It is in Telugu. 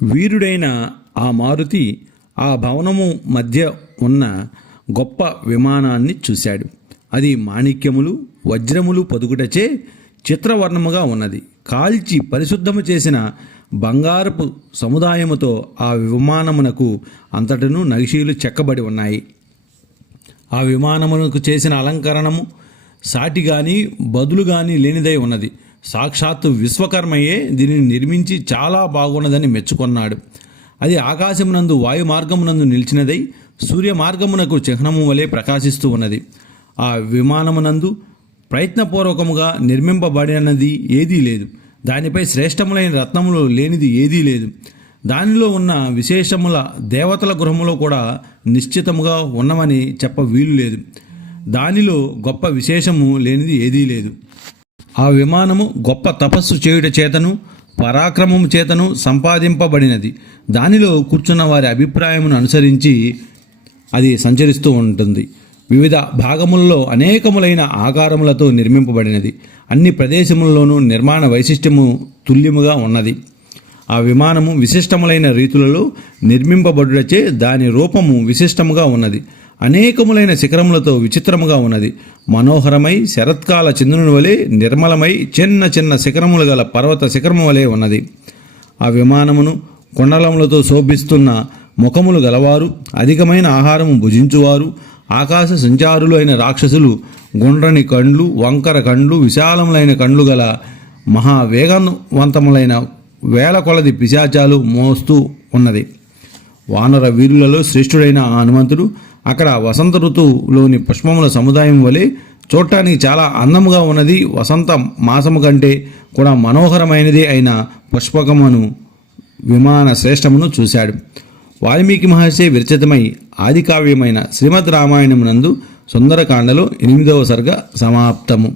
వీరుడైన ఆ మారుతి ఆ భవనము మధ్య ఉన్న గొప్ప విమానాన్ని చూశాడు. అది మాణిక్యములు వజ్రములు పొదుగుటచే చిత్రవర్ణముగా ఉన్నది. కాల్చి పరిశుద్ధము చేసిన బంగారపు సముదాయముతో ఆ విమానమునకు అంతటను నగిషీలు చెక్కబడి ఉన్నాయి. ఆ విమానమునకు చేసిన అలంకరణము సాటి కానీ బదులు కానీ లేనిదై ఉన్నది. సాక్షాత్తు విశ్వకర్మయే దీనిని నిర్మించి చాలా బాగున్నదని మెచ్చుకొన్నాడు. అది ఆకాశమునందు వాయు మార్గమునందు నిలిచినదై సూర్య మార్గమునకు చిహ్నము వలె ప్రకాశిస్తూ ఉన్నది. ఆ విమానమునందు ప్రయత్నపూర్వకముగా నిర్మింపబడినది ఏదీ లేదు. దానిపై శ్రేష్టములైన రత్నములు లేనిది ఏదీ లేదు. దానిలో ఉన్న విశేషముల దేవతల గృహములో కూడా నిశ్చితముగా ఉన్నవని చెప్ప వీలు లేదు. దానిలో గొప్ప విశేషము లేనిది ఏదీ లేదు. ఆ విమానము గొప్ప తపస్సు చేయుట చేతను పరాక్రమము చేతను సంపాదింపబడినది. దానిలో కూర్చున్న వారి అభిప్రాయమును అనుసరించి అది సంచరిస్తూ ఉంటుంది. వివిధ భాగములలో అనేకములైన ఆకారములతో నిర్మింపబడినది. అన్ని ప్రదేశములలోనూ నిర్మాణ వైశిష్ట్యము తుల్యముగా ఉన్నది. ఆ విమానము విశిష్టములైన రీతులలో నిర్మింపబడుటచే దాని రూపము విశిష్టముగా ఉన్నది. అనేకములైన శిఖరములతో విచిత్రముగా ఉన్నది. మనోహరమై శరత్కాల చంద్రుని వలె నిర్మలమై చిన్న చిన్న శిఖరములు గల పర్వత శిఖరము వలె ఉన్నది. ఆ విమానమును కొండలములతో శోభిస్తున్న ముఖములు గలవారు, అధికమైన ఆహారము భుజించువారు, ఆకాశ సంచారులు అయిన రాక్షసులు, గుండ్రని కండ్లు, వంకర కండ్లు, విశాలములైన కండ్లు గల మహావేగవంతములైన వేల కొలది పిశాచాలు మోస్తూ ఉన్నది. వానర వీరులలో శ్రేష్ఠుడైన ఆ హనుమంతుడు అక్కడ వసంత ఋతువులోని పుష్పముల సముదాయం వలె చూడటానికి చాలా అందముగా ఉన్నది. వసంత మాసము కంటే కూడా మనోహరమైనది అయిన పుష్పకమును విమాన శ్రేష్టమును చూశాడు. వాల్మీకి మహర్షి విరచితమై ఆదికావ్యమైన శ్రీమద్ రామాయణమునందు సుందరకాండలో 8వ సర్గ సమాప్తము.